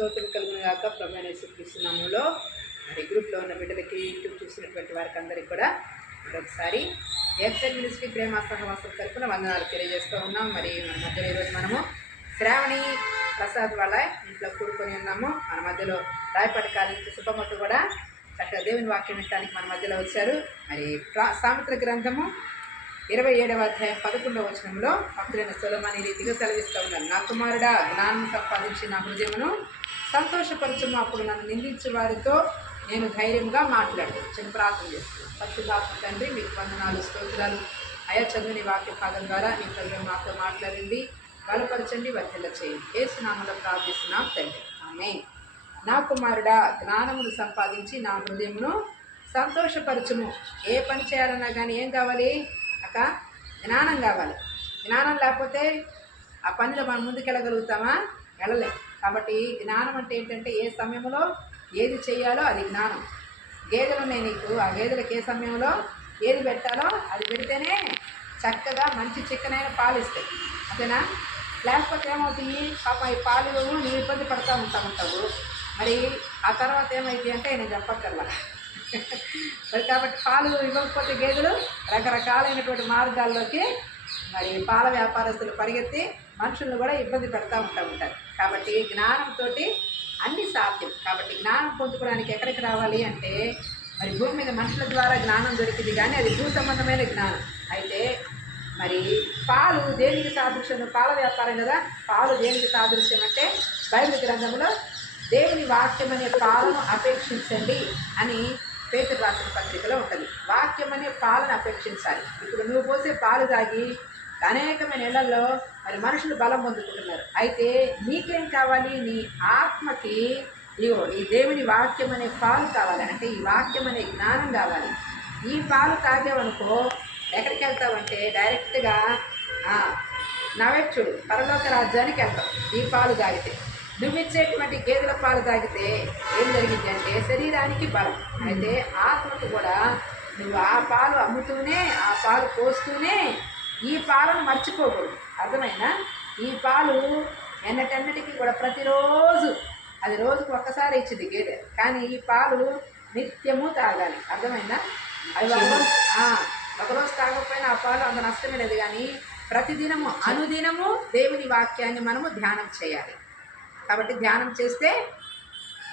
స్తోత్రం కలుగును గాక. ప్రభువైన యేసుక్రీస్తు నామములో మరి గ్రూప్లో ఉన్న బిడ్డలకి, యూట్యూబ్ చూసినటువంటి వారికి అందరికీ కూడా మరొకసారి ఎఫ్ఎల్ మినిస్ట్రీ ప్రేమ సహవాసం తరపున వందనాలు తెలియజేస్తూ ఉన్నాం. మరి మన మధ్యలో ఈరోజు మనము శ్రావణి ప్రసాద్ వాళ్ళ ఇంట్లో కూడుకొని ఉన్నాము. మన మధ్యలో రాయపాటి కాలేజీ సుబ్బమ్మట్టు కూడా చక్కగా దేవుని వాక్యం వినడానికి మన మధ్యలో వచ్చారు. మరి సామెతల గ్రంథము 27వ అధ్యాయం 11వ వచనంలో భక్తులైన సొలొమోను ఈ రీతిగా సెలవిస్తూ ఉన్నారు. నా కుమారుడా, జ్ఞానం సంపాదించి నా హృదయమును సంతోషపరచుము, అప్పుడు నన్ను నిందించే వారితో నేను ధైర్యంగా మాట్లాడు. చిన్న ప్రార్థన చేస్తున్నాను. పరిశుద్ధాత్మ తండ్రి, మీకు వందనాలు, స్తోత్రాలు. అయా చదువుని వాక్య భాగం ద్వారా మీ ప్రజలు మాతో మాట్లాడండి, బలపరచండి, వర్ధిల్ల చేయండి. యేసు నామములో ప్రార్థిస్తున్నాం తండ్రి, ఆమేన్. నా కుమారుడా, జ్ఞానమును సంపాదించి నా హృదయమును సంతోషపరచుము. ఏ పని చేయాలన్నా కానీ ఏం కావాలి? జ్ఞానం కావాలి. జ్ఞానం లేకపోతే ఆ పనిలో మనం ముందుకెళ్ళగలుగుతామా? వెళ్ళలేం. కాబట్టి జ్ఞానం అంటే ఏంటంటే ఏ సమయంలో ఏది చేయాలో అది జ్ఞానం. గేదెలు ఉన్నాయి నీకు, ఆ గేదెలకు ఏ సమయంలో ఏది పెట్టాలో అది పెడితేనే చక్కగా మంచి చిక్కనైన పాలు ఇస్తాయి, అంతేనా? లేకపోతే ఏమవుతాయి? పాప ఈ పాలు నువ్వు ఇబ్బంది పడుతూ ఉంటావు. మరి ఆ తర్వాత ఏమైంది అంటే నేను చెప్పక్కర్లా. మరి కాబట్టి పాలు ఇవ్వకపోతే గేదెలు రకరకాలైనటువంటి మార్గాల్లోకి మరి పాల వ్యాపారస్తులు పరిగెత్తి మనుషులను కూడా ఇబ్బంది పెడతా ఉంటారు. కాబట్టి జ్ఞానంతో అన్నీ సాధ్యం. కాబట్టి జ్ఞానం పొందుకోవడానికి ఎక్కడికి రావాలి అంటే మరి భూమి మీద మనుషుల ద్వారా జ్ఞానం దొరికింది, కానీ అది భూ సంబంధమైన జ్ఞానం. అయితే మరి పాలు దేనికి సాదృశ్యం? పాల వ్యాపారం కదా. పాలు దేనికి సాదృశ్యం అంటే బైబిల్ గ్రంథంలో దేవుని వాక్యం అనే పాలను అపేక్షించండి అని పేతురు రాసిన పత్రికలో ఉంటుంది. వాక్యం అనే పాలను అపేక్షించాలి. ఇప్పుడు నువ్వు పోసే పాలు తాగి అనేకమైన ఇళ్లలో మరి మనుషులు బలం పొందుకుంటున్నారు. అయితే నీకేం కావాలి? నీ ఆత్మకి ఈ దేవుని వాక్యం అనే పాలు కావాలి. అంటే ఈ వాక్యం అనే జ్ఞానం కావాలి. ఈ పాలు తాగేవనుకో ఎక్కడికి వెళ్తావంటే డైరెక్ట్గా నవేక్షుడు పరలోక రాజ్యానికి వెళ్తావు. ఈ పాలు తాగితే నువ్విచ్చేటువంటి గేదెల పాలు తాగితే ఏం జరిగిందంటే శరీరానికి బలం. అయితే ఆత్మకు కూడా నువ్వు ఆ పాలు అమ్ముతూనే, ఆ పాలు పోస్తూనే ఈ పాలను మర్చిపోకూడదు. అర్థమైనా? ఈ పాలు ఎన్నటెన్నటికి కూడా ప్రతిరోజు, అది రోజుకు ఒక్కసారి ఇచ్చింది గేదె, కానీ ఈ పాలు నిత్యము తాగాలి. అర్థమైనా? అవి ఒకరోజు తాగకపోయినా ఆ పాలు అంత నష్టమే లేదు. కానీ ప్రతిదినము అనుదినము దేవుని వాక్యాన్ని మనము ధ్యానం చేయాలి. కాబట్టి ధ్యానం చేస్తే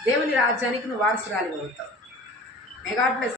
దేవుని రాజ్యానికి నువ్వు వారసురాలిగా అవుతావు. May God bless.